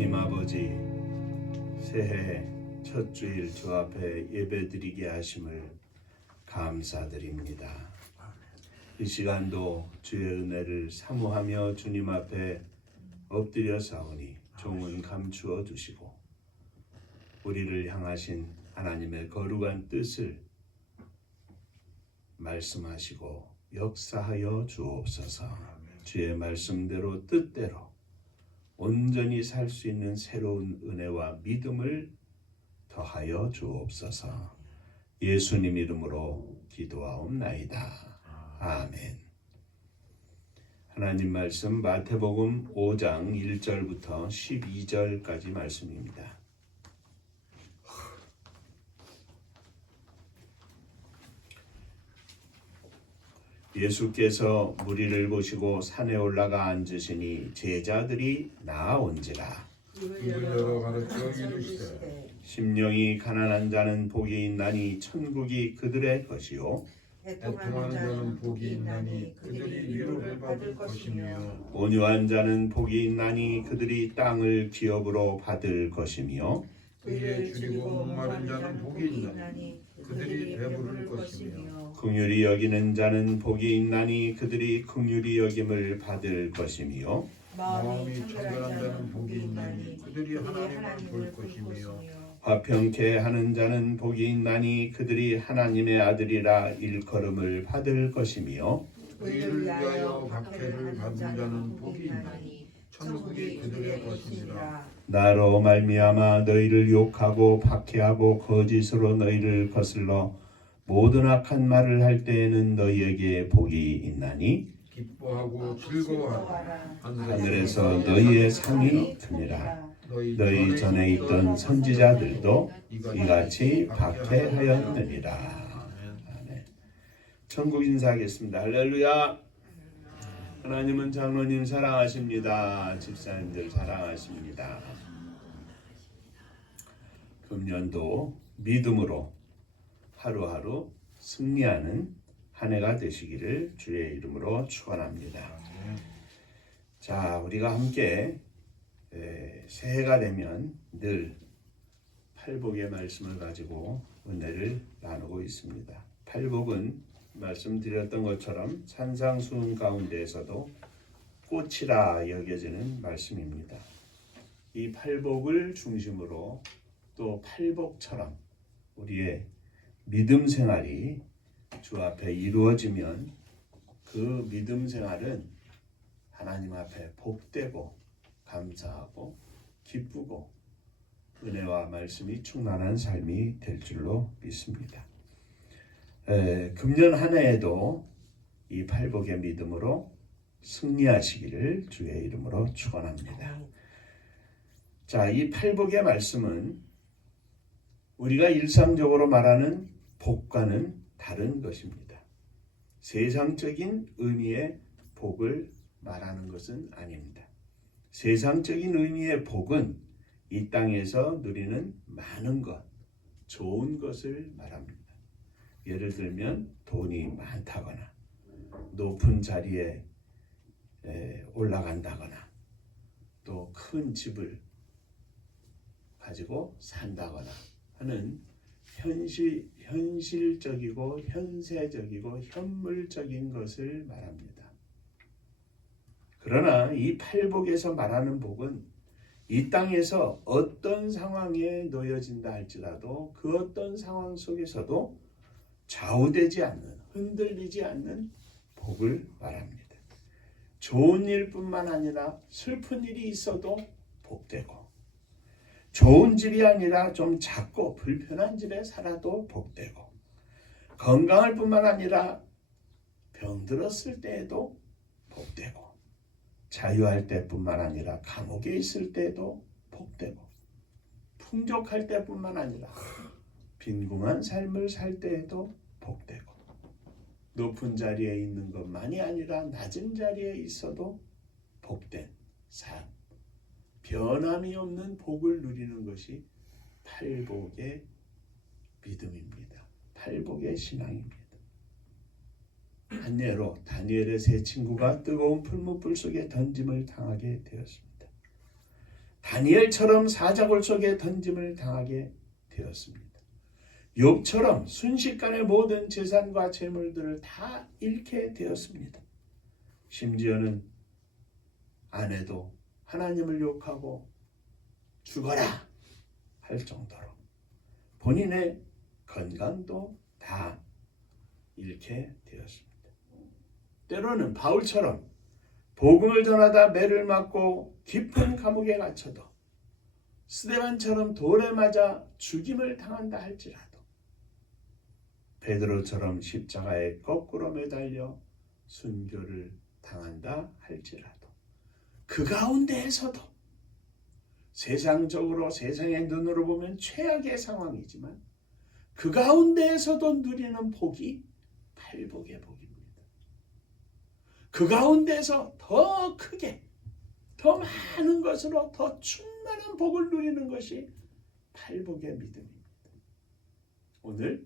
하나님 아버지, 새해 첫 주일 주 앞에 예배드리게 하심을 감사드립니다. 이 시간도 주의 은혜를 사모하며 주님 앞에 엎드려 사오니 종은 감추어 두시고 우리를 향하신 하나님의 거룩한 뜻을 말씀하시고 역사하여 주옵소서. 주의 말씀대로 뜻대로 온전히 살 수 있는 새로운 은혜와 믿음을 더하여 주옵소서. 예수님 이름으로 기도하옵나이다. 아멘. 하나님 말씀 마태복음 5장 1절부터 12절까지 말씀입니다. 예수께서 무리를 보시고 산에 올라가 앉으시니 제자들이 나아온지라. 입을 열어 가르쳐 이르시되 심령이 가난한 자는 복이 있나니 천국이 그들의 것이요 애통하는 자는 복이 있나니 그들이 위로를 받을 것이며 온유한 자는 복이 있나니 그들이 땅을 기업으로 받을 것이며 의를 줄이고 목마른 자는 복이 있나니 그들이 배부를 것이며 긍휼히 여기는 자는 복이 있나니 그들이 긍휼히 여김을 받을 것이며 마음이 청결한 자는 복이 있나니 그들이 하나님을 볼 것이며 화평케 하는 자는 복이 있나니 그들이 하나님의 아들이라 일컬음을 받을 것이며 의를 위하여 박해를 받은 자는 복이 있나니 천국이 그들의 것이니라. 나로 말미암아 너희를 욕하고 박해하고 거짓으로 너희를 거슬러 모든 악한 말을 할 때에는 너희에게 복이 있나니 기뻐하고 즐거워하라. 하늘에서 너희의 상이 크니라. 너희 전에 있던 선지자들도 이같이 박해하였느니라. 아멘. 천국 인사하겠습니다. 할렐루야. 하나님은 장로님 사랑하십니다. 집사님들 사랑하십니다. 금년도 믿음으로 하루하루 승리하는 한 해가 되시기를 주의 이름으로 축원합니다. 자, 우리가 함께 새해가 되면 늘 팔복의 말씀을 가지고 은혜를 나누고 있습니다. 팔복은 말씀드렸던 것처럼 산상수훈 가운데에서도 꽃이라 여겨지는 말씀입니다. 이 팔복을 중심으로 또 팔복처럼 우리의 믿음 생활이 주 앞에 이루어지면 그 믿음 생활은 하나님 앞에 복되고 감사하고 기쁘고 은혜와 말씀이 충만한 삶이 될 줄로 믿습니다. 금년 한 해에도 이 팔복의 믿음으로 승리하시기를 주의 이름으로 축원합니다. 자, 이 팔복의 말씀은 우리가 일상적으로 말하는 복과는 다른 것입니다. 세상적인 의미의 복을 말하는 것은 아닙니다. 세상적인 의미의 복은 이 땅에서 누리는 많은 것, 좋은 것을 말합니다. 예를 들면 돈이 많다거나 높은 자리에 올라간다거나 또 큰 집을 가지고 산다거나 하는 현실적이고 현세적이고 현물적인 것을 말합니다. 그러나 이 팔복에서 말하는 복은 이 땅에서 어떤 상황에 놓여진다 할지라도 그 어떤 상황 속에서도 좌우되지 않는, 흔들리지 않는 복을 말합니다. 좋은 일뿐만 아니라 슬픈 일이 있어도 복되고 좋은 집이 아니라 좀 작고 불편한 집에 살아도 복되고 건강할 뿐만 아니라 병들었을 때에도 복되고 자유할 때뿐만 아니라 감옥에 있을 때에도 복되고 풍족할 때뿐만 아니라 빈궁한 삶을 살 때에도 복되고 높은 자리에 있는 것만이 아니라 낮은 자리에 있어도 복된 삶, 변함이 없는 복을 누리는 것이 팔복의 믿음입니다. 팔복의 신앙입니다. 한 예로 다니엘의 세 친구가 뜨거운 풀무불 속에 던짐을 당하게 되었습니다. 다니엘처럼 사자굴 속에 던짐을 당하게 되었습니다. 욥처럼 순식간에 모든 재산과 재물들을 다 잃게 되었습니다. 심지어는 아내도 하나님을 욕하고 죽어라 할 정도로 본인의 건강도 다 잃게 되었습니다. 때로는 바울처럼 복음을 전하다 매를 맞고 깊은 감옥에 갇혀도 스데반처럼 돌에 맞아 죽임을 당한다 할지라도 베드로처럼 십자가에 거꾸로 매달려 순교를 당한다 할지라도 그 가운데에서도 세상적으로 세상의 눈으로 보면 최악의 상황이지만 그 가운데에서도 누리는 복이 팔복의 복입니다. 그 가운데서 더 크게 더 많은 것으로 더 충만한 복을 누리는 것이 팔복의 믿음입니다. 오늘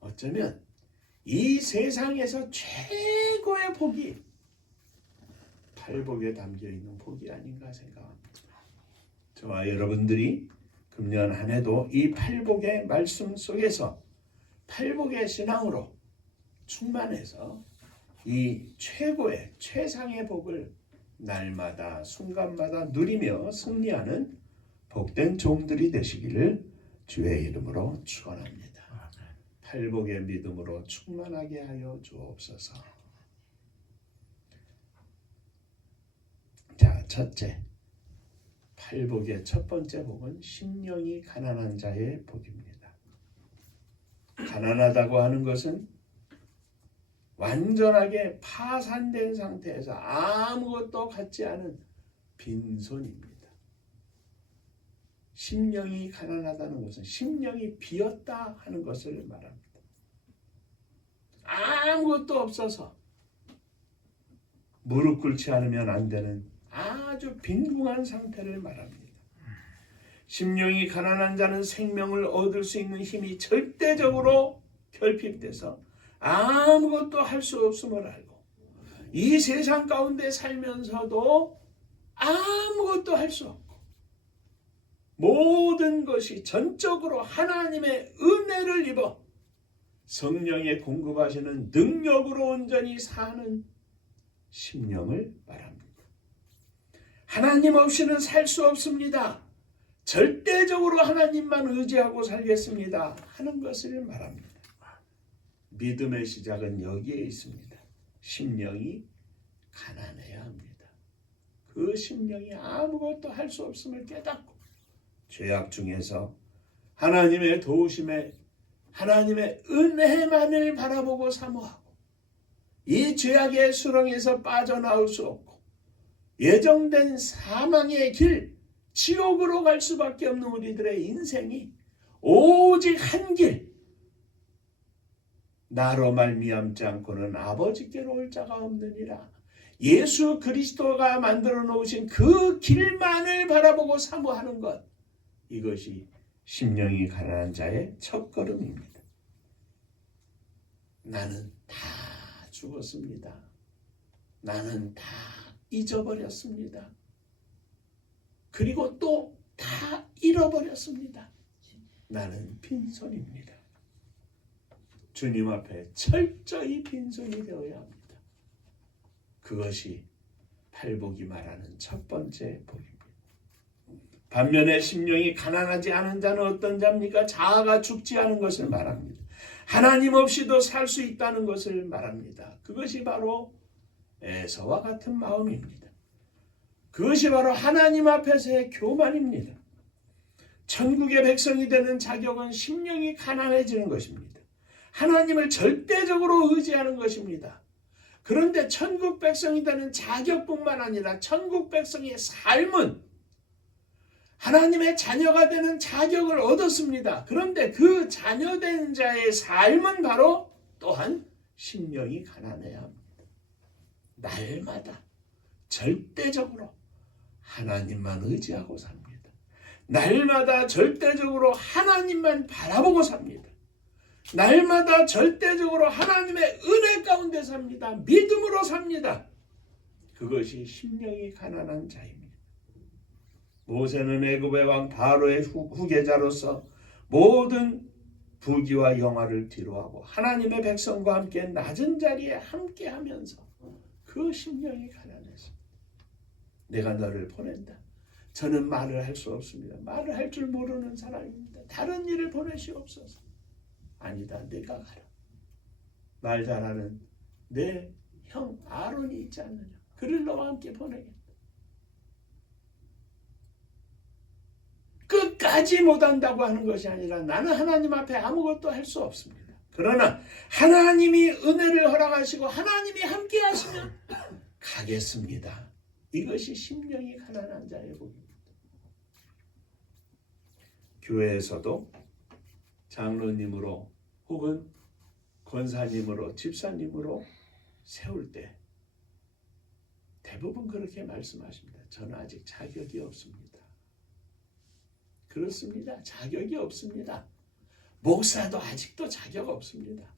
어쩌면 이 세상에서 최고의 복이 팔복에 담겨있는 복이 아닌가 생각합니다. 저와 여러분들이 금년 한 해도 이 팔복의 말씀 속에서 팔복의 신앙으로 충만해서 이 최고의 최상의 복을 날마다 순간마다 누리며 승리하는 복된 종들이 되시기를 주의 이름으로 축원합니다. 팔복의 믿음으로 충만하게 하여 주옵소서. 자, 첫째, 팔복의 첫 번째 복은 심령이 가난한 자의 복입니다. 가난하다고 하는 것은 완전하게 파산된 상태에서 아무것도 갖지 않은 빈손입니다. 심령이 가난하다는 것은 심령이 비었다 하는 것을 말합니다. 아무것도 없어서 무릎 꿇지 않으면 안 되는 아주 빈궁한 상태를 말합니다. 심령이 가난한 자는 생명을 얻을 수 있는 힘이 절대적으로 결핍돼서 아무것도 할 수 없음을 알고 이 세상 가운데 살면서도 아무것도 할 수 없고 모든 것이 전적으로 하나님의 은혜를 입어 성령의 공급하시는 능력으로 온전히 사는 심령을 말합니다. 하나님 없이는 살 수 없습니다. 절대적으로 하나님만 의지하고 살겠습니다 하는 것을 말합니다. 믿음의 시작은 여기에 있습니다. 심령이 가난해야 합니다. 그 심령이 아무것도 할 수 없음을 깨닫고 죄악 중에서 하나님의 도우심에 하나님의 은혜만을 바라보고 사모하고 이 죄악의 수렁에서 빠져나올 수 없고 예정된 사망의 길, 지옥으로 갈 수밖에 없는 우리들의 인생이 오직 한 길, 나로 말미암지 않고는 아버지께로 올 자가 없느니라. 예수 그리스도가 만들어 놓으신 그 길만을 바라보고 사모하는 것, 이것이 심령이 가난한 자의 첫걸음입니다. 나는 다 죽었습니다. 나는 다 잊어버렸습니다. 그리고 또 다 잃어버렸습니다. 나는 빈손입니다. 주님 앞에 철저히 빈손이 되어야 합니다. 그것이 팔복이 말하는 첫 번째 복입니다. 반면에 심령이 가난하지 않은 자는 어떤 자입니까? 자아가 죽지 않은 것을 말합니다. 하나님 없이도 살 수 있다는 것을 말합니다. 그것이 바로 에서와 같은 마음입니다. 그것이 바로 하나님 앞에서의 교만입니다. 천국의 백성이 되는 자격은 심령이 가난해지는 것입니다. 하나님을 절대적으로 의지하는 것입니다. 그런데 천국 백성이 되는 자격뿐만 아니라 천국 백성의 삶은 하나님의 자녀가 되는 자격을 얻었습니다. 그런데 그 자녀된 자의 삶은 바로 또한 심령이 가난해야 합니다. 날마다 절대적으로 하나님만 의지하고 삽니다. 날마다 절대적으로 하나님만 바라보고 삽니다. 날마다 절대적으로 하나님의 은혜 가운데 삽니다. 믿음으로 삽니다. 그것이 심령이 가난한 자입니다. 모세는 애굽의 왕 바로의 후계자로서 모든 부귀와 영화를 뒤로하고 하나님의 백성과 함께 낮은 자리에 함께하면서 그 심령이 가난해서 내가 너를 보낸다. 저는 말을 할 수 없습니다. 말을 할 줄 모르는 사람입니다. 다른 일을 보내시옵소서. 아니다. 내가 가라. 말 잘하는 내 형 아론이 있지 않느냐. 그를 너와 함께 보내겠다. 끝까지 못한다고 하는 것이 아니라 나는 하나님 앞에 아무것도 할 수 없습니다. 그러나 하나님이 은혜를 허락하시고 하나님이 함께 하시면 가겠습니다. 이것이 심령이 가난한 자의 복입니다. 교회에서도 장로님으로 혹은 권사님으로 집사님으로 세울 때 대부분 그렇게 말씀하십니다. 저는 아직 자격이 없습니다. 그렇습니다. 자격이 없습니다. 목사도 아직도 자격 없습니다.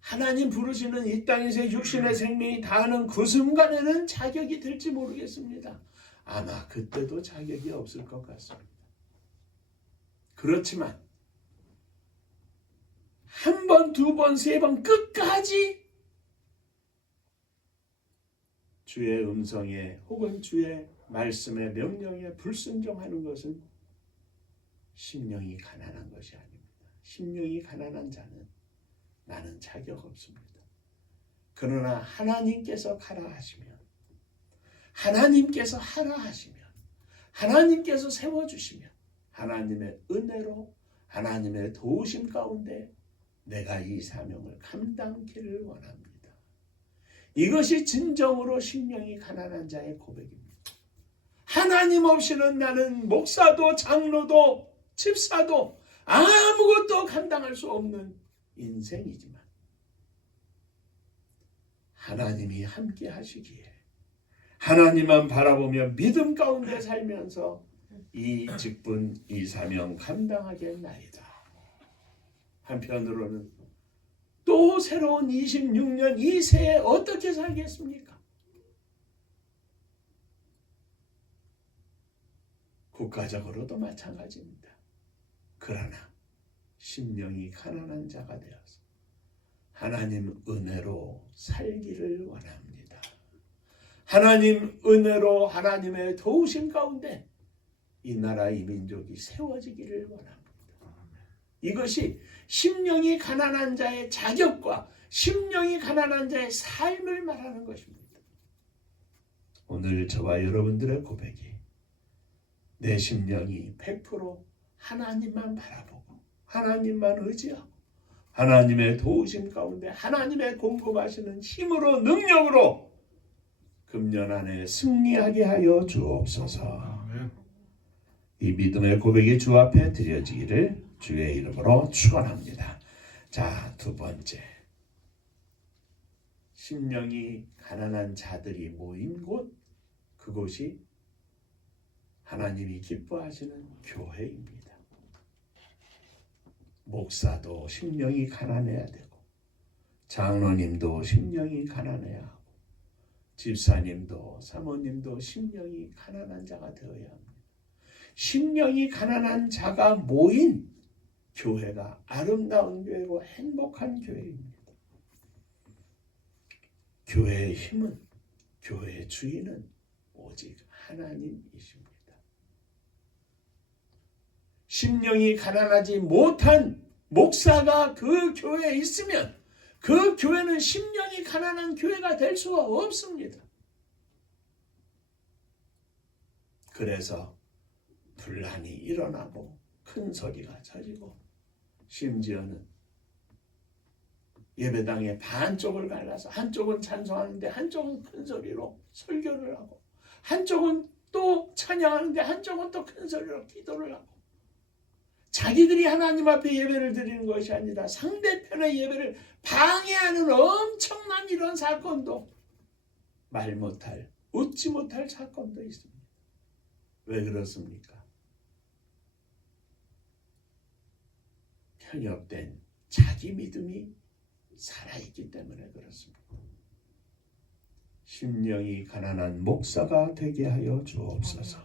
하나님 부르시는 이 땅에서 육신의 생명이 다하는 그 순간에는 자격이 될지 모르겠습니다. 아마 그때도 자격이 없을 것 같습니다. 그렇지만 한 번, 두 번, 세 번 끝까지 주의 음성에 혹은 주의 말씀의 명령에 불순종하는 것은 심령이 가난한 것이 아닙니다. 심령이 가난한 자는 나는 자격 없습니다. 그러나 하나님께서 가라 하시면 하나님께서 하라 하시면 하나님께서 세워주시면 하나님의 은혜로 하나님의 도우심 가운데 내가 이 사명을 감당키를 원합니다. 이것이 진정으로 심령이 가난한 자의 고백입니다. 하나님 없이는 나는 목사도 장로도 집사도 아무것도 감당할 수 없는 인생이지만 하나님이 함께 하시기에 하나님만 바라보며 믿음 가운데 살면서 이 직분 이 사명 감당하겠나이다. 한편으로는 또 새로운 26년 이 새해 어떻게 살겠습니까? 국가적으로도 마찬가지입니다. 그러나 심령이 가난한 자가 되어서 하나님 은혜로 살기를 원합니다. 하나님 은혜로 하나님의 도우심 가운데 이 나라 이 민족이 세워지기를 원합니다. 이것이 심령이 가난한 자의 자격과 심령이 가난한 자의 삶을 말하는 것입니다. 오늘 저와 여러분들의 고백이 내 심령이 100% 하나님만 바라보고 하나님만 의지하고 하나님의 도우심 가운데 하나님의 공급하시는 힘으로 능력으로 금년 안에 승리하게 하여 주옵소서. 이 믿음의 고백이 주 앞에 드려지기를 주의 이름으로 축원합니다. 자, 두 번째, 심령이 가난한 자들이 모인 곳, 그곳이 하나님이 기뻐하시는 교회입니다. 목사도 심령이 가난해야 되고 장로님도 심령이 가난해야 하고 집사님도 사모님도 심령이 가난한 자가 되어야 합니다. 심령이 가난한 자가 모인 교회가 아름다운 교회고 행복한 교회입니다. 교회의 힘은 교회의 주인은 오직 하나님이십니다. 심령이 가난하지 못한 목사가 그 교회에 있으면 그 교회는 심령이 가난한 교회가 될 수가 없습니다. 그래서 분란이 일어나고 큰 소리가 터지고 심지어는 예배당의 반쪽을 갈라서 한쪽은 찬송하는데 한쪽은 큰 소리로 설교를 하고 한쪽은 또 찬양하는데 한쪽은 또 큰 소리로 기도를 하고 자기들이 하나님 앞에 예배를 드리는 것이 아니라 상대편의 예배를 방해하는 엄청난 이런 사건도 말 못할 웃지 못할 사건도 있습니다. 왜 그렇습니까? 편협된 자기 믿음이 살아있기 때문에 그렇습니다. 심령이 가난한 목사가 되게 하여 주옵소서.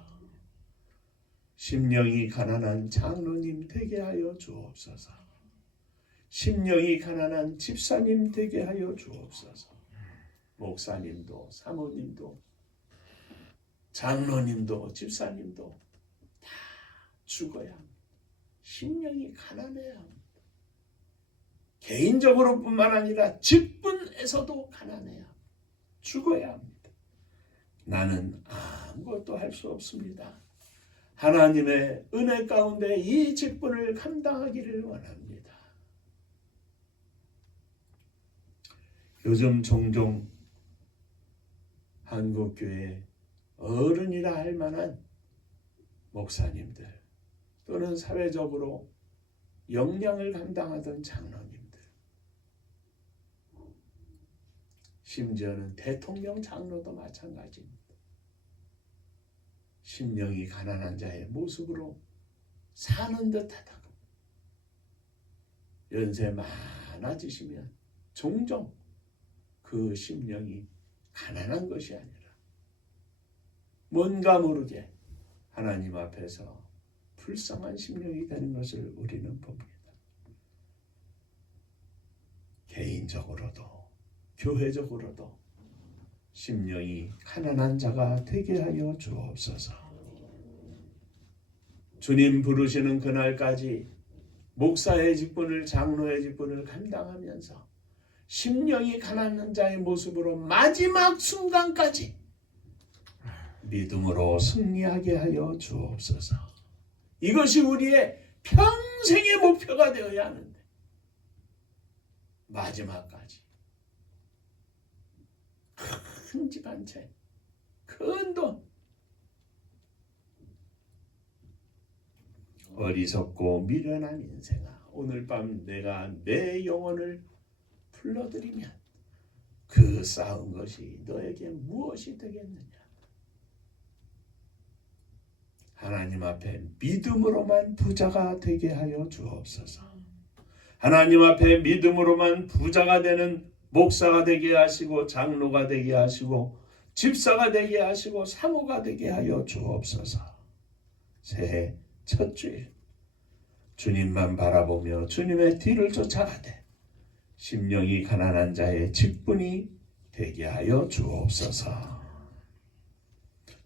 심령이 가난한 장로님 되게 하여 주옵소서. 심령이 가난한 집사님 되게 하여 주옵소서. 목사님도 사모님도 장로님도 집사님도 다 죽어야 합니다. 심령이 가난해야 합니다. 개인적으로뿐만 아니라 직분에서도 가난해야 합니다. 죽어야 합니다. 나는 아무것도 할 수 없습니다. 하나님의 은혜 가운데 이 직분을 감당하기를 원합니다. 요즘 종종 한국교회 어른이라 할 만한 목사님들 또는 사회적으로 역량을 감당하던 장로님들, 심지어는 대통령 장로도 마찬가지입니다. 심령이 가난한 자의 모습으로 사는 듯하다고 연세 많아지시면 종종 그 심령이 가난한 것이 아니라 뭔가 모르게 하나님 앞에서 불쌍한 심령이 되는 것을 우리는 봅니다. 개인적으로도 교회적으로도 심령이 가난한 자가 되게 하여 주옵소서. 주님 부르시는 그날까지 목사의 직분을 장로의 직분을 감당하면서 심령이 가난한 자의 모습으로 마지막 순간까지 믿음으로 승리하게 하여 주옵소서. 이것이 우리의 평생의 목표가 되어야 하는데 마지막까지 큰 집 한 채, 큰 돈, 어리석고 미련한 인생아, 오늘 밤 내가 내 영혼을 불러들이면 그 쌓은 것이 너에게 무엇이 되겠느냐? 하나님 앞에 믿음으로만 부자가 되게 하여 주옵소서. 하나님 앞에 믿음으로만 부자가 되는 목사가 되게 하시고 장로가 되게 하시고 집사가 되게 하시고 사모가 되게 하여 주옵소서. 새해 첫 주일 주님만 바라보며 주님의 뒤를 쫓아가되 심령이 가난한 자의 직분이 되게 하여 주옵소서.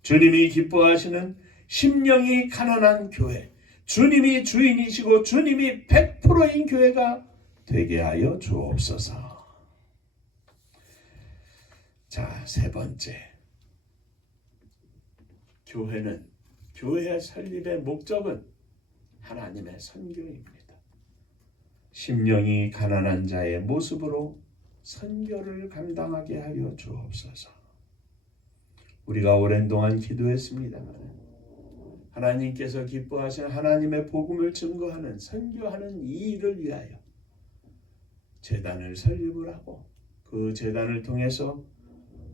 주님이 기뻐하시는 심령이 가난한 교회, 주님이 주인이시고 주님이 100%인 교회가 되게 하여 주옵소서. 자, 세 번째, 교회의 설립의 목적은 하나님의 선교입니다. 심령이 가난한 자의 모습으로 선교를 감당하게 하여 주옵소서. 우리가 오랜 동안 기도했습니다만 하나님께서 기뻐하시는 하나님의 복음을 증거하는 선교하는 이 일을 위하여 제단을 설립을 하고 그 제단을 통해서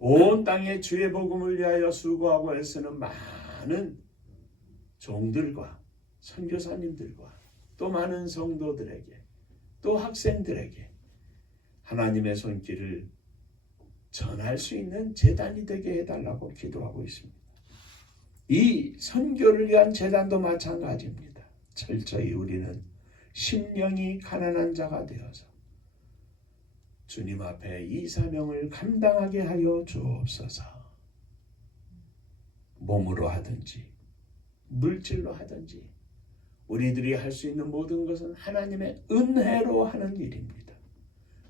온 땅에 주의 복음을 위하여 수고하고 애쓰는 많은 종들과 선교사님들과 또 많은 성도들에게 또 학생들에게 하나님의 손길을 전할 수 있는 제단이 되게 해달라고 기도하고 있습니다. 이 선교를 위한 제단도 마찬가지입니다. 철저히 우리는 심령이 가난한 자가 되어서 주님 앞에 이 사명을 감당하게 하여 주옵소서. 몸으로 하든지 물질로 하든지 우리들이 할 수 있는 모든 것은 하나님의 은혜로 하는 일입니다.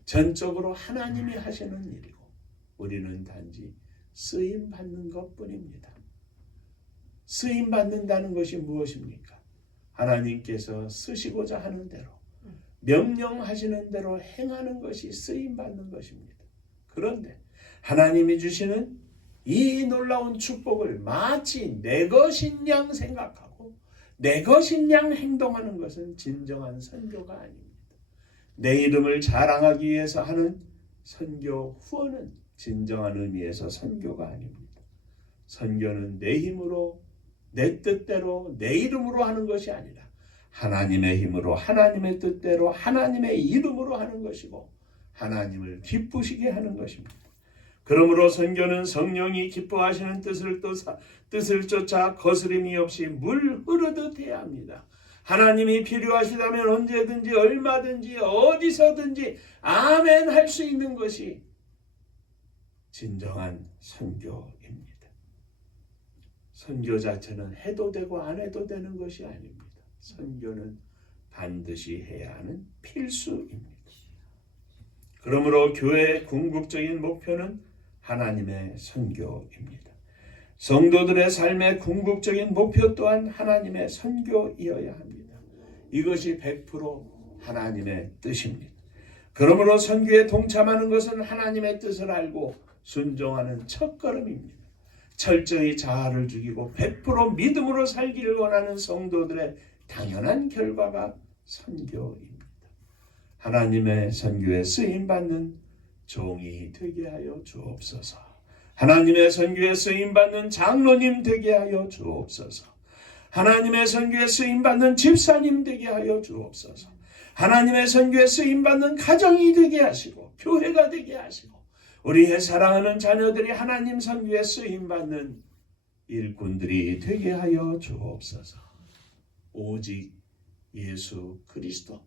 전적으로 하나님이 하시는 일이고 우리는 단지 쓰임 받는 것뿐입니다. 쓰임 받는다는 것이 무엇입니까? 하나님께서 쓰시고자 하는 대로 명령하시는 대로 행하는 것이 쓰임 받는 것입니다. 그런데 하나님이 주시는 이 놀라운 축복을 마치 내 것인 양 생각하고 내 것인 양 행동하는 것은 진정한 선교가 아닙니다. 내 이름을 자랑하기 위해서 하는 선교 후원은 진정한 의미에서 선교가 아닙니다. 선교는 내 힘으로 내 뜻대로 내 이름으로 하는 것이 아니라 하나님의 힘으로 하나님의 뜻대로 하나님의 이름으로 하는 것이고 하나님을 기쁘시게 하는 것입니다. 그러므로 선교는 성령이 기뻐하시는 뜻을 쫓아 거스름이 없이 물 흐르듯 해야 합니다. 하나님이 필요하시다면 언제든지 얼마든지 어디서든지 아멘 할 수 있는 것이 진정한 선교입니다. 선교 자체는 해도 되고 안 해도 되는 것이 아닙니다. 선교는 반드시 해야 하는 필수입니다. 그러므로 교회의 궁극적인 목표는 하나님의 선교입니다. 성도들의 삶의 궁극적인 목표 또한 하나님의 선교이어야 합니다. 이것이 100% 하나님의 뜻입니다. 그러므로 선교에 동참하는 것은 하나님의 뜻을 알고 순종하는 첫걸음입니다. 철저히 자아를 죽이고 100% 믿음으로 살기를 원하는 성도들의 당연한 결과가 선교입니다. 하나님의 선교에 쓰임받는 종이 되게 하여 주옵소서. 하나님의 선교에 쓰임받는 장로님 되게 하여 주옵소서. 하나님의 선교에 쓰임받는 집사님 되게 하여 주옵소서. 하나님의 선교에 쓰임받는 가정이 되게 하시고 교회가 되게 하시고 우리의 사랑하는 자녀들이 하나님 선교에 쓰임받는 일꾼들이 되게 하여 주옵소서. 오직 예수 그리스도,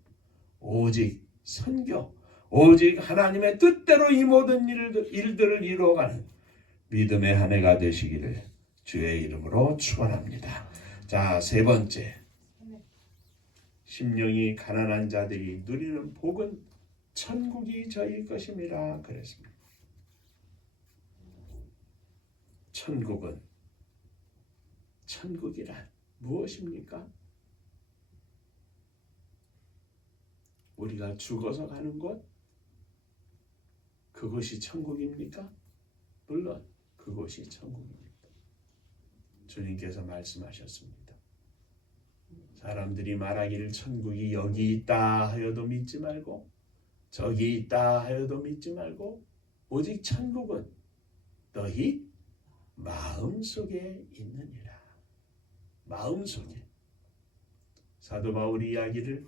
오직 선교, 오직 하나님의 뜻대로 이 모든 일들을 이루어가는 믿음의 한 해가 되시기를 주의 이름으로 축원합니다. 자, 세 번째, 심령이 가난한 자들이 누리는 복은 천국이 저희 것임이라 그랬습니다. 천국이란 무엇입니까? 우리가 죽어서 가는 곳? 그것이 천국입니까? 물론 그것이 천국입니다. 주님께서 말씀하셨습니다. 사람들이 말하기를 천국이 여기 있다 하여도 믿지 말고 저기 있다 하여도 믿지 말고 오직 천국은 너희 마음속에 있느니라. 마음속에. 사도 바울이 이야기를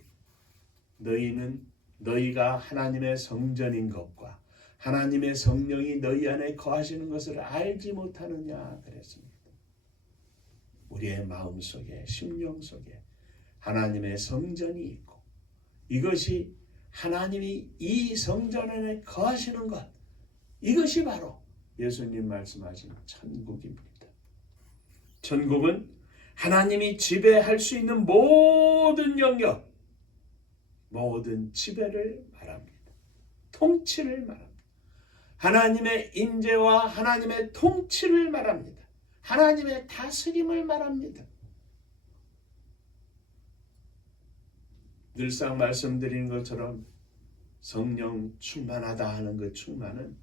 너희가 하나님의 성전인 것과 하나님의 성령이 너희 안에 거하시는 것을 알지 못하느냐 그랬습니다. 우리의 마음속에 심령 속에 하나님의 성전이 있고 이것이 하나님이 이 성전 안에 거하시는 것, 이것이 바로 예수님 말씀하신 천국입니다. 천국은 하나님이 지배할 수 있는 모든 영역, 모든 지배를 말합니다. 통치를 말합니다. 하나님의 임재와 하나님의 통치를 말합니다. 하나님의 다스림을 말합니다. 늘상 말씀드리는 것처럼 성령 충만하다 하는 그 충만은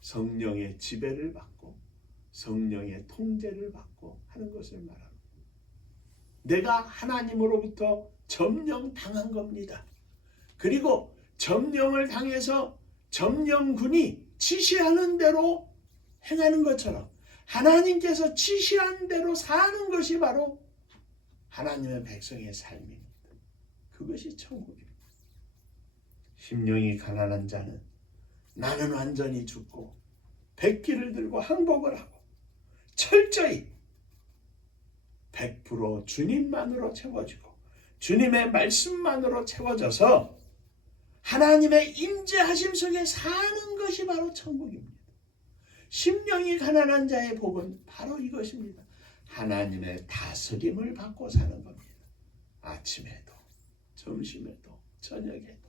성령의 지배를 받고 성령의 통제를 받고 하는 것을 말합니다. 내가 하나님으로부터 점령당한 겁니다. 그리고 점령을 당해서 점령군이 지시하는 대로 행하는 것처럼 하나님께서 지시한 대로 사는 것이 바로 하나님의 백성의 삶입니다. 그것이 천국입니다. 심령이 가난한 자는 나는 완전히 죽고 백기를 들고 항복을 하고 철저히 100% 주님만으로 채워지고 주님의 말씀만으로 채워져서 하나님의 임재하심 속에 사는 것이 바로 천국입니다. 심령이 가난한 자의 복은 바로 이것입니다. 하나님의 다스림을 받고 사는 겁니다. 아침에도 점심에도 저녁에도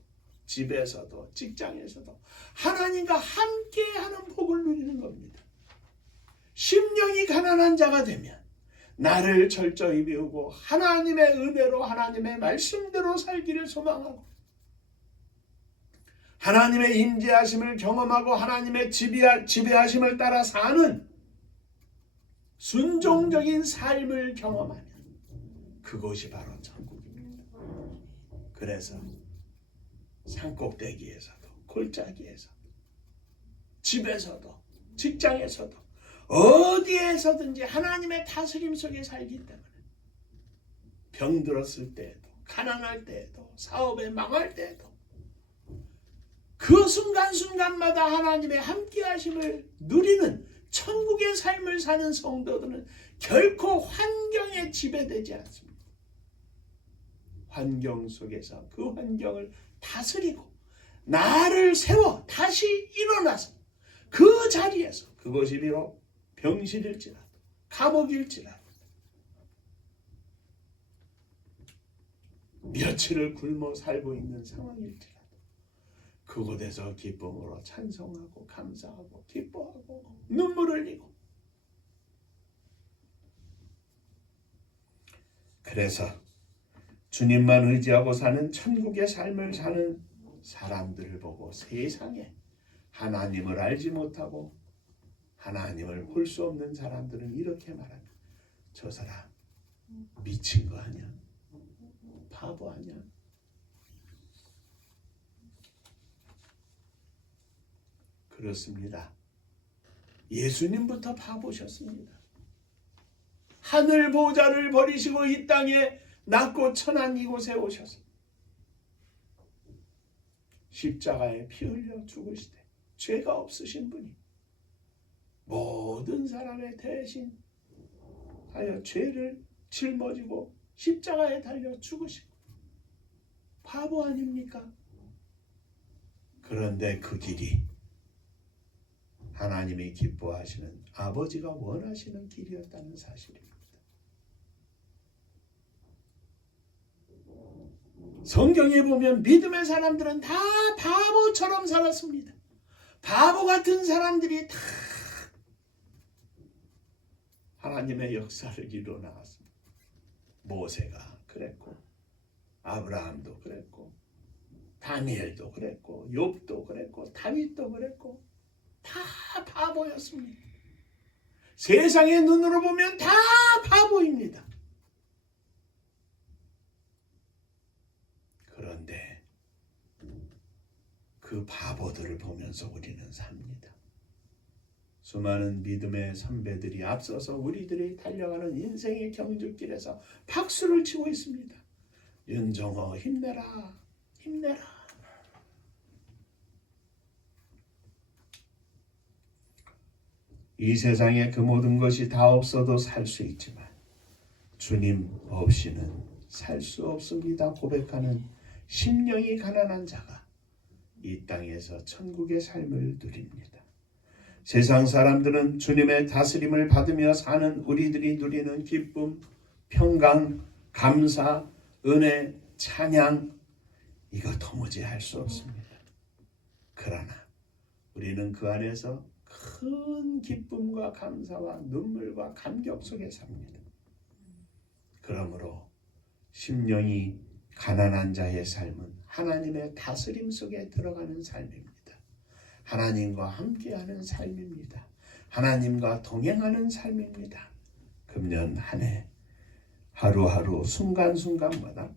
집에서도 직장에서도 하나님과 함께하는 복을 누리는 겁니다. 심령이 가난한 자가 되면 나를 철저히 비우고 하나님의 은혜로 하나님의 말씀대로 살기를 소망하고 하나님의 임재하심을 경험하고 하나님의 지배하심을 따라 사는 순종적인 삶을 경험하면 그것이 바로 천국입니다. 그래서 산꼭대기에서도 골짜기에서도 집에서도 직장에서도 어디에서든지 하나님의 다스림 속에 살기 때문에 병들었을 때에도 가난할 때에도 사업에 망할 때에도 그 순간순간마다 하나님의 함께하심을 누리는 천국의 삶을 사는 성도들은 결코 환경에 지배되지 않습니다. 환경 속에서 그 환경을 다스리고 나를 세워 다시 일어나서 그 자리에서, 그것이 비록 병실일지라도 감옥일지라도 며칠을 굶어 살고 있는 상황일지라도 그곳에서 기쁨으로 찬송하고 감사하고 기뻐하고 눈물 흘리고, 그래서 주님만 의지하고 사는 천국의 삶을 사는 사람들을 보고 세상에 하나님을 알지 못하고 하나님을 볼 수 없는 사람들은 이렇게 말합니다. 저 사람 미친 거 아니야? 바보 아니야? 그렇습니다. 예수님부터 바보셨습니다. 하늘 보좌를 버리시고 이 땅에 낮고 천한 이곳에 오셔서 십자가에 피 흘려 죽으시되 죄가 없으신 분이 모든 사람의 대신 하여 죄를 짊어지고 십자가에 달려 죽으시고 바보 아닙니까? 그런데 그 길이 하나님이 기뻐하시는, 아버지가 원하시는 길이었다는 사실입니다. 성경에 보면 믿음의 사람들은 다 바보처럼 살았습니다. 바보 같은 사람들이 다 하나님의 역사를 이루어 나갔습니다. 모세가 그랬고, 아브라함도 그랬고, 다니엘도 그랬고, 욥도 그랬고, 다윗도 그랬고, 다 바보였습니다. 세상의 눈으로 보면 다 바보입니다. 그런데 그 바보들을 보면서 우리는 삽니다. 수많은 믿음의 선배들이 앞서서 우리들이 달려가는 인생의 경주길에서 박수를 치고 있습니다. 윤정호 힘내라, 힘내라. 이 세상에 그 모든 것이 다 없어도 살 수 있지만 주님 없이는 살 수 없습니다 고백하는 심령이 가난한 자가 이 땅에서 천국의 삶을 누립니다. 세상 사람들은 주님의 다스림을 받으며 사는 우리들이 누리는 기쁨, 평강, 감사, 은혜, 찬양, 이거 도무지 할 수 없습니다. 그러나 우리는 그 안에서 큰 기쁨과 감사와 눈물과 감격 속에 삽니다. 그러므로 심령이 가난한 자의 삶은 하나님의 다스림 속에 들어가는 삶입니다. 하나님과 함께하는 삶입니다. 하나님과 동행하는 삶입니다. 금년 한 해 하루하루 순간순간마다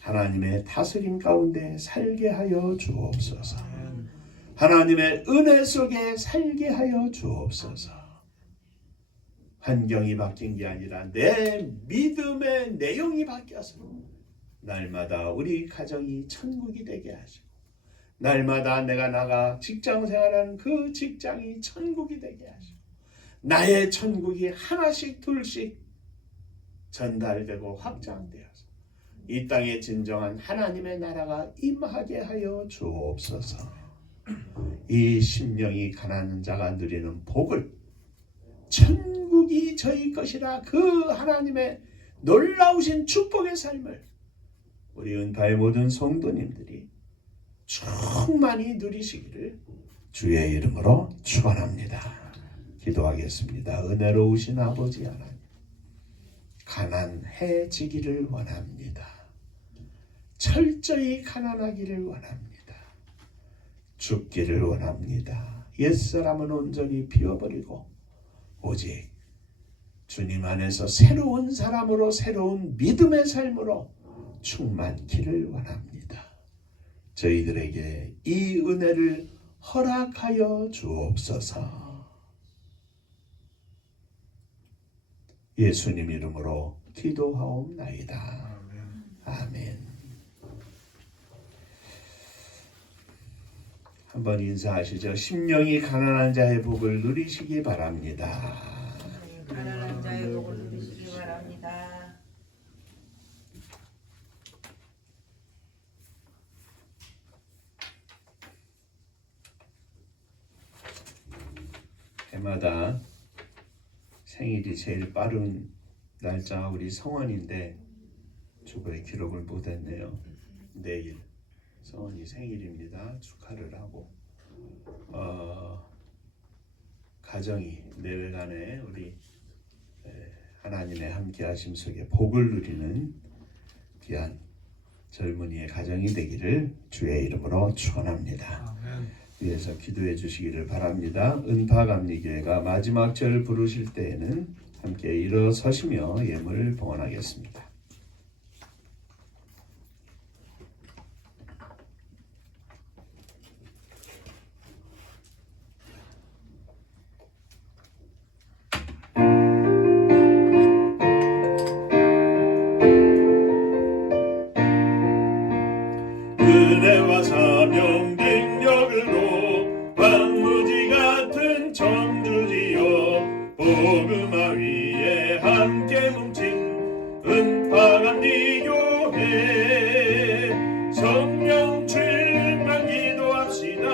하나님의 다스림 가운데 살게 하여 주옵소서. 하나님의 은혜 속에 살게 하여 주옵소서. 환경이 바뀐 게 아니라 내 믿음의 내용이 바뀌어서 날마다 우리 가정이 천국이 되게 하시고, 날마다 내가 나가 직장 생활하는 그 직장이 천국이 되게 하시고, 나의 천국이 하나씩 둘씩 전달되고 확장되어서 이 땅에 진정한 하나님의 나라가 임하게 하여 주옵소서. 이 심령이 가난한 자가 누리는 복을, 천국이 저희 것이라 그 하나님의 놀라우신 축복의 삶을 우리 은파의 모든 성도님들이 충만히 누리시기를 주의 이름으로 축원합니다. 기도하겠습니다. 은혜로우신 아버지 하나님, 가난해지기를 원합니다. 철저히 가난하기를 원합니다. 죽기를 원합니다. 옛사람은 온전히 비워버리고 오직 주님 안에서 새로운 사람으로, 새로운 믿음의 삶으로 충만키를 원합니다. 저희들에게 이 은혜를 허락하여 주옵소서. 예수님 이름으로 기도하옵나이다. 아멘. 한번 인사하시죠. 심령이 가난한 자의 복을 누리시기 바랍니다. 가난한 자의 복을 누리시기 바랍니다. 해마다 생일이 제일 빠른 날짜가 우리 성원인데 주부의 기록을 못했네요. 내일 성원이 생일입니다. 축하를 하고 가정이 내외간에 우리 하나님의 함께하심 속에 복을 누리는 귀한 젊은이의 가정이 되기를 주의 이름으로 축원합니다. 위에서 기도해 주시기를 바랍니다. 은파감리교회가 마지막 절 부르실 때에는 함께 일어서시며 예물 봉헌하겠습니다. 은혜와 사명 능력으로 황무지 같은 청주지여 복음화 위에 함께 뭉친 은파감리교회 성령 충만 기도합시다.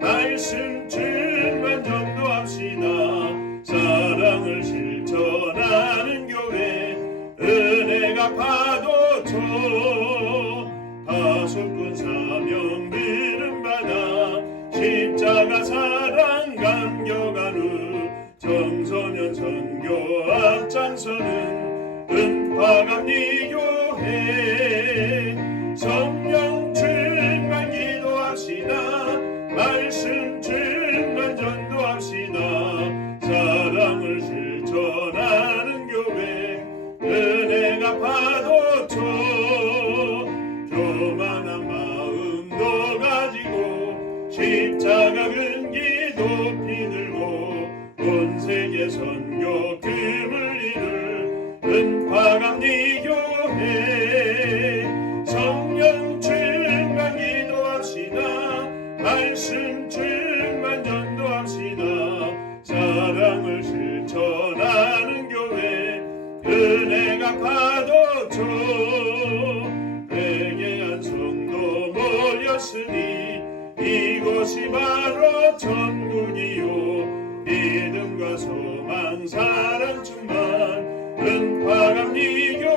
말씀 충만 전도합시다. 사랑을 실천하는 교회 은혜가 파도쳐 다소꾼 사명 들음받아 십자가 사랑 감격하는 청소년 선교 앞장서는 은파감리교회 성령 충만 기도합시다. 말씀 충만 전도합시다. 사랑을 실천하는 교회 은혜가 파도쳐 교만한 마음도 가지고 십자가 근기 높이 들고 온 세계 선교 금을 이룰 은파감리교회 성령 충만 기도합시다. 말씀 충만 전도합시다. 사랑을 실천하는 교회 은혜가 파도쳐 회개한 성도 모였으니 이곳이 바로 천국이요 믿음과 소망 사랑 충만 은파감리교회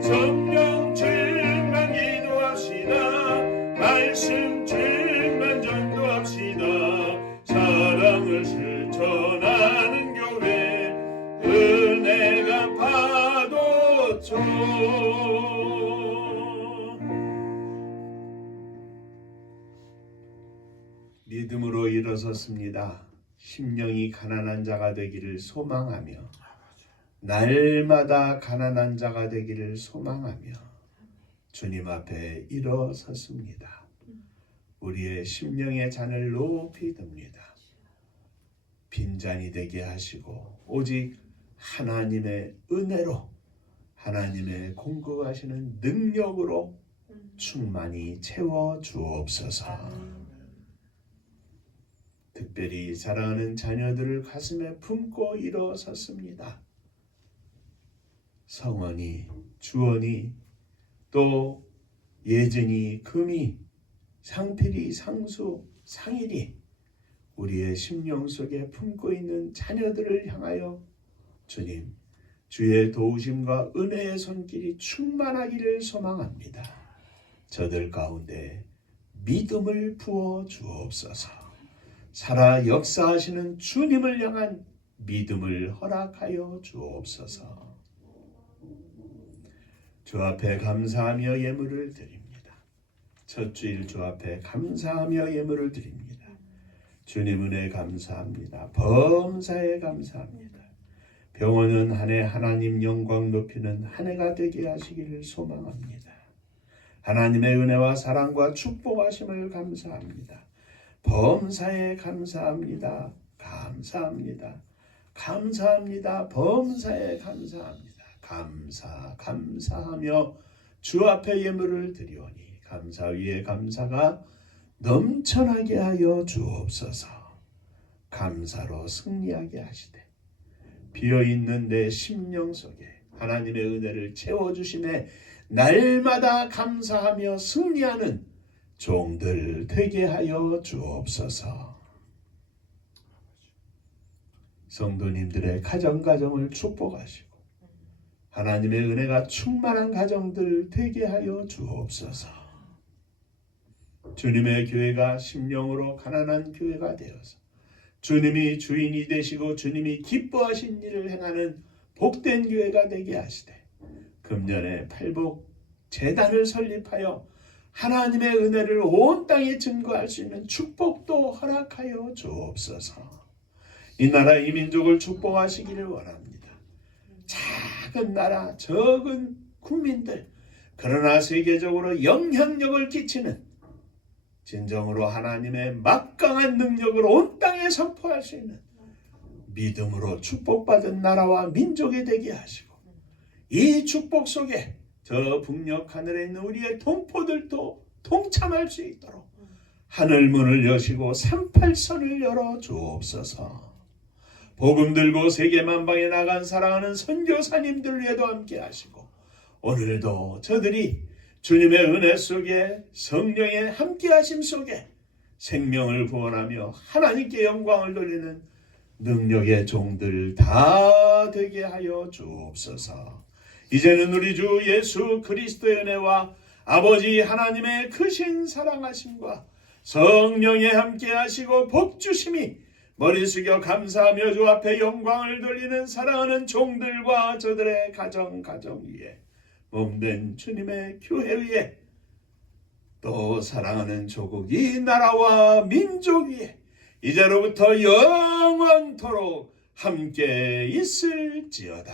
성령 충만 기도합시다. 말씀 충만 전도합시다. 사랑을 실천하는 교회 은혜가 파도쳐 믿음으로 일어섰습니다. 심령이 가난한 자가 되기를 소망하며 날마다 가난한 자가 되기를 소망하며 주님 앞에 일어섰습니다. 우리의 심령의 잔을 높이 듭니다. 빈잔이 되게 하시고 오직 하나님의 은혜로 하나님의 공급하시는 능력으로 충만히 채워 주옵소서. 특별히 사랑하는 자녀들을 가슴에 품고 일어섰습니다. 성원이, 주원이, 또 예전이, 금이, 상필이, 상수, 상일이 우리의 심령 속에 품고 있는 자녀들을 향하여 주님, 주의 도우심과 은혜의 손길이 충만하기를 소망합니다. 저들 가운데 믿음을 부어 주옵소서. 살아 역사하시는 주님을 향한 믿음을 허락하여 주옵소서. 주 앞에 감사하며 예물을 드립니다. 첫 주일 주 앞에 감사하며 예물을 드립니다. 주님 은혜 감사합니다. 범사에 감사합니다. 병원은 한 해 하나님 영광 높이는 한 해가 되게 하시기를 소망합니다. 하나님의 은혜와 사랑과 축복하심을 감사합니다. 범사에 감사합니다. 감사합니다. 감사합니다. 범사에 감사합니다. 감사하며 주 앞에 예물을 드리오니 감사 위에 감사가 넘쳐나게 하여 주옵소서. 감사로 승리하게 하시되 비어있는 내 심령 속에 하나님의 은혜를 채워주심에 날마다 감사하며 승리하는 종들 되게 하여 주옵소서. 성도님들의 가정을 축복하시고 하나님의 은혜가 충만한 가정들 되게 하여 주옵소서. 주님의 교회가 심령으로 가난한 교회가 되어서 주님이 주인이 되시고 주님이 기뻐하신 일을 행하는 복된 교회가 되게 하시되 금년에 팔복 재단을 설립하여 하나님의 은혜를 온 땅에 증거할 수 있는 축복도 허락하여 주옵소서. 이 나라 이 민족을 축복하시기를 원합니다. 작은 나라 적은 국민들 그러나 세계적으로 영향력을 끼치는 진정으로 하나님의 막강한 능력을 온 땅에 선포할 수 있는 믿음으로 축복받은 나라와 민족이 되게 하시고 이 축복 속에 저 북녘 하늘에 있는 우리의 동포들도 동참할 수 있도록 하늘문을 여시고 38선을 열어 주옵소서. 복음 들고 세계 만방에 나간 사랑하는 선교사님들 위에도 함께 하시고 오늘도 저들이 주님의 은혜 속에 성령의 함께 하심 속에 생명을 구원하며 하나님께 영광을 돌리는 능력의 종들 다 되게 하여 주옵소서. 이제는 우리 주 예수 그리스도의 은혜와 아버지 하나님의 크신 사랑하심과 성령의 함께 하시고 복주심이 머리 숙여 감사하며 주 앞에 영광을 돌리는 사랑하는 종들과 저들의 가정 위에 몸된 주님의 교회 위에 또 사랑하는 조국 이 나라와 민족 위에 이제로부터 영원토록 함께 있을지어다.